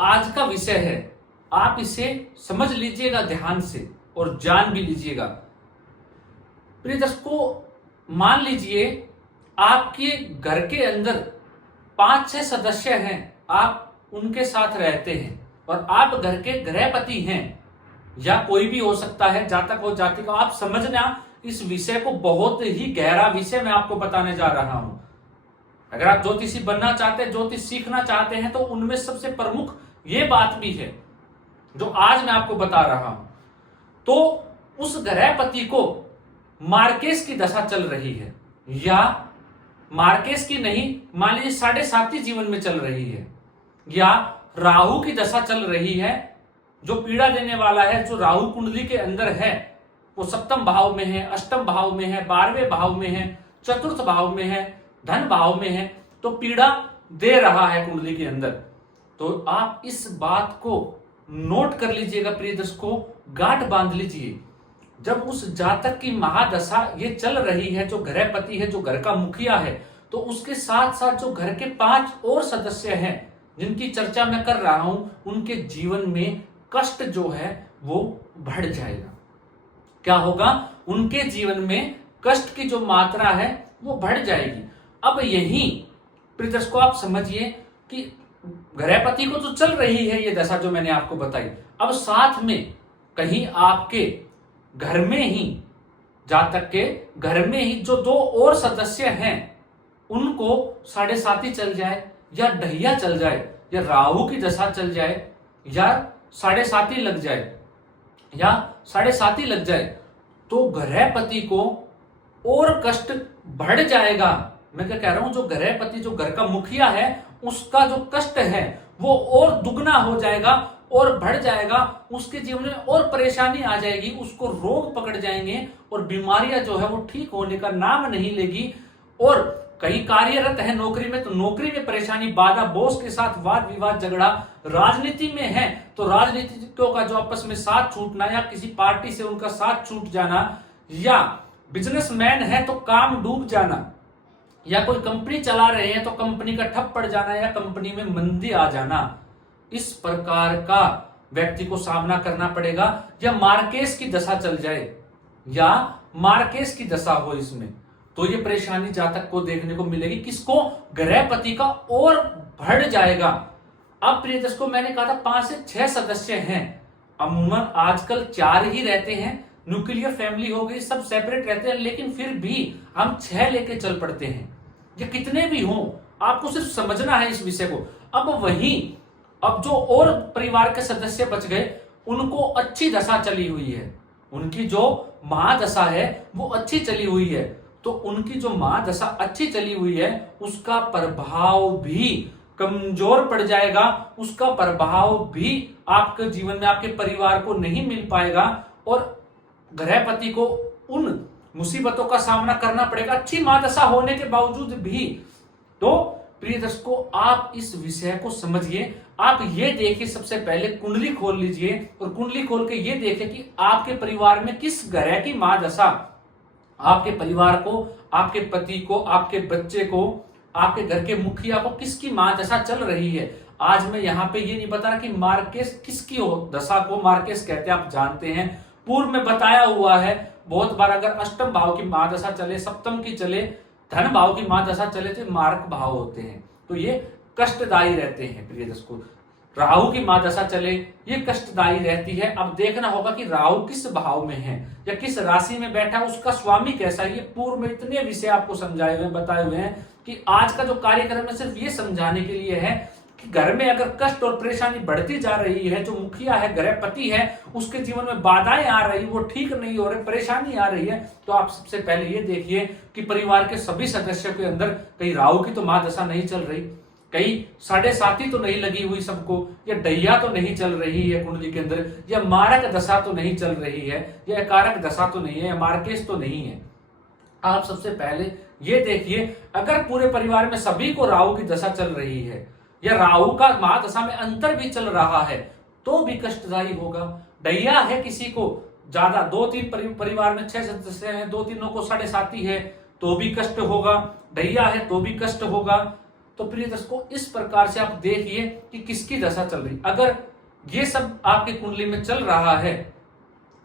आज का विषय है आप इसे समझ लीजिएगा ध्यान से और जान भी लीजिएगा। प्रिय दर्शकों, मान लीजिए आपके घर के अंदर 5-6 सदस्य हैं, आप उनके साथ रहते हैं और आप घर के गृहपति हैं, या कोई भी हो सकता है, जातक हो जाति का। आप समझना इस विषय को, बहुत ही गहरा विषय मैं आपको बताने जा रहा हूं। अगर आप ज्योतिषी बनना चाहते हैं, ज्योतिष सीखना चाहते हैं, तो उनमें सबसे प्रमुख ये बात भी है जो आज मैं आपको बता रहा हूं। तो उस गृहपति को मार्केस की दशा चल रही है, या मार्केस की नहीं, मान लीजिए 7.5 जीवन में चल रही है, या राहु की दशा चल रही है जो पीड़ा देने वाला है। जो राहु कुंडली के अंदर है वो 7वें भाव में है, 8वें भाव में है, 12वें भाव में है, 4th भाव में है, धन भाव में है, तो पीड़ा दे रहा है कुंडली के अंदर। तो आप इस बात को नोट कर लीजिएगा प्रिय दर्शकों, गांठ बांध लीजिए। जब उस जातक की महादशा ये चल रही है, जो गृहपति है, जो घर का मुखिया है, तो उसके साथ साथ जो घर के 5 और सदस्य हैं जिनकी चर्चा मैं कर रहा हूं, उनके जीवन में कष्ट जो है वो बढ़ जाएगा। क्या होगा? उनके जीवन में कष्ट की जो मात्रा है वो बढ़ जाएगी। अब यही प्रिय दर्शकों आप समझिए कि गृहपति को तो चल रही है ये दशा जो मैंने आपको बताई, अब साथ में कहीं आपके घर में ही, जातक के घर में ही जो 2 और सदस्य हैं उनको 7.5 चल जाए, या ढैया चल जाए, या राहु की दशा चल जाए, या 7.5 लग जाए, या 7.5 लग जाए, तो गृहपति को और कष्ट बढ़ जाएगा। मैं क्या कह रहा हूं, जो गृहपति, जो घर का मुखिया है, उसका जो कष्ट है वो और दुगना हो जाएगा और बढ़ जाएगा। उसके जीवन में और परेशानी आ जाएगी, उसको रोग पकड़ जाएंगे और बीमारियां जो है वो ठीक होने का नाम नहीं लेगी। और कहीं कार्यरत है नौकरी में, तो नौकरी में परेशानी, बाधा, बॉस के साथ वाद विवाद, झगड़ा, राजनीति में है तो राजनीतिज्ञों का जो आपस में साथ छूटना, या किसी पार्टी से उनका साथ छूट जाना, या बिजनेसमैन है तो काम डूब जाना, या कोई कंपनी चला रहे हैं तो कंपनी का ठप पड़ जाना, या कंपनी में मंदी आ जाना, इस प्रकार का व्यक्ति को सामना करना पड़ेगा। या मार्केस की दशा चल जाए, या मार्केस की दशा हो इसमें, तो ये परेशानी जातक को देखने को मिलेगी। किसको? गृहपति का और बढ़ जाएगा। अब प्रिय दर्शकों, मैंने कहा था 5 से 6 सदस्य हैं, अमूमन आजकल 4 ही रहते हैं, न्यूक्लियर फैमिली हो गई, सब सेपरेट रहते हैं, लेकिन फिर भी हम 6 लेके चल पड़ते हैं। ये कितने भी हों, आपको सिर्फ समझना है इस विषय को। अब जो और परिवार के सदस्य बच गए, उनको अच्छी दशा चली हुई है, उनकी जो महादशा है वो अच्छी चली हुई है, तो उनकी जो महादशा अच्छी चली हुई है उसका प्रभाव भी कमजोर पड़ जाएगा, उसका प्रभाव भी आपके जीवन में, आपके परिवार को नहीं मिल पाएगा, और गृहपति को उन मुसीबतों का सामना करना पड़ेगा अच्छी महादशा होने के बावजूद भी। तो प्रिय दर्शकों, आप इस विषय को समझिए। आप ये देखिए, सबसे पहले कुंडली खोल लीजिए, और कुंडली खोल के ये देखिए कि आपके परिवार में किस ग्रह की महादशा आपके परिवार को, आपके पति को, आपके बच्चे को, आपके घर के मुखिया को किसकी महादशा चल रही है। आज मैं यहाँ पे ये नहीं बता रहा कि मार्केस किसकी हो, दशा को मार्केस कहते हैं, आप जानते हैं, पूर्व में बताया हुआ है बहुत बार। अगर 8वें भाव की महादशा चले, 7वें की चले, धन भाव की महादशा चले, तो मार्क भाव होते हैं, तो ये कष्टदायी रहते हैं। प्रिय दर्शकों, राहु की महादशा चले, ये कष्टदायी रहती है। अब देखना होगा कि राहु किस भाव में है या किस राशि में बैठा, उसका स्वामी कैसा है। ये पूर्व में इतने विषय आपको समझाए हुए, बताए हुए हैं कि आज का जो कार्यक्रम है सिर्फ ये समझाने के लिए है कि घर में अगर कष्ट और परेशानी बढ़ती जा रही है, जो मुखिया है, गृहपति है, उसके जीवन में बाधाएं आ रही, वो ठीक नहीं हो रहे, परेशानी आ रही है, तो आप सबसे पहले ये देखिए कि परिवार के सभी सदस्यों के अंदर कहीं राहु की तो महादशा नहीं चल रही, कहीं 7.5 तो नहीं लगी हुई सबको, या ढैया तो नहीं चल रही है कुंडली के अंदर, या मारक दशा तो नहीं चल रही है, या कारक दशा तो नहीं है, या मार्केस तो नहीं है। आप सबसे पहले ये देखिए, अगर पूरे परिवार में सभी को राहु की दशा चल रही है, या राहु का महादशा में अंतर भी चल रहा है, तो भी कष्टदायी होगा। ढैया है किसी को ज्यादा, 2-3 परिवार में 6 सदस्य हैं, 2-3 को 7.5 है, तो भी कष्ट होगा। ढैया है तो भी कष्ट होगा। तो प्रिय दर्शकों इस प्रकार से आप देखिए कि किसकी दशा चल रही। अगर ये सब आपकी कुंडली में चल रहा है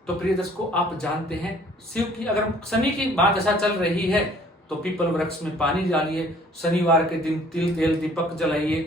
तो प्रिय दर्शकों आप जानते हैं शिव की, अगर शनि की महादशा चल रही है तो पीपल वृक्ष में पानी डालिए, शनिवार के दिन तिल तेल दीपक जलाइए,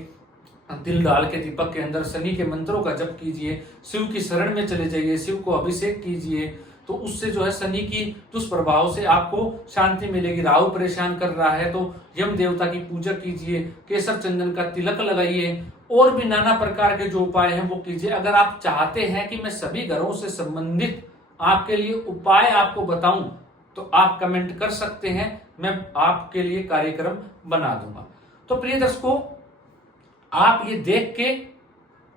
तिल डाल के दीपक के अंदर शनि के मंत्रों का जप कीजिए, शिव की शरण में चले जाइए, शिव को अभिषेक कीजिए, तो उससे जो है शनि की दुष्प्रभाव से आपको शांति मिलेगी। राहु परेशान कर रहा है तो यम देवता की पूजा कीजिए, केसर चंदन का तिलक लगाइए, और भी नाना प्रकार के जो उपाय हैं वो कीजिए। अगर आप चाहते हैं कि मैं सभी घरों से संबंधित आपके लिए उपाय आपको बताऊं तो आप कमेंट कर सकते हैं, मैं आपके लिए कार्यक्रम बना दूंगा। तो प्रिय दर्शकों आप ये देख के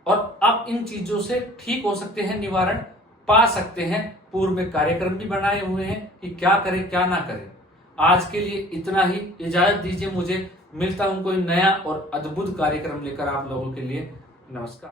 और आप इन चीजों से ठीक हो सकते हैं, निवारण पा सकते हैं। पूर्व में कार्यक्रम भी बनाए हुए हैं कि क्या करें क्या ना करें। आज के लिए इतना ही, इजाजत दीजिए मुझे, मिलता हूं कोई नया और अद्भुत कार्यक्रम लेकर आप लोगों के लिए। नमस्कार।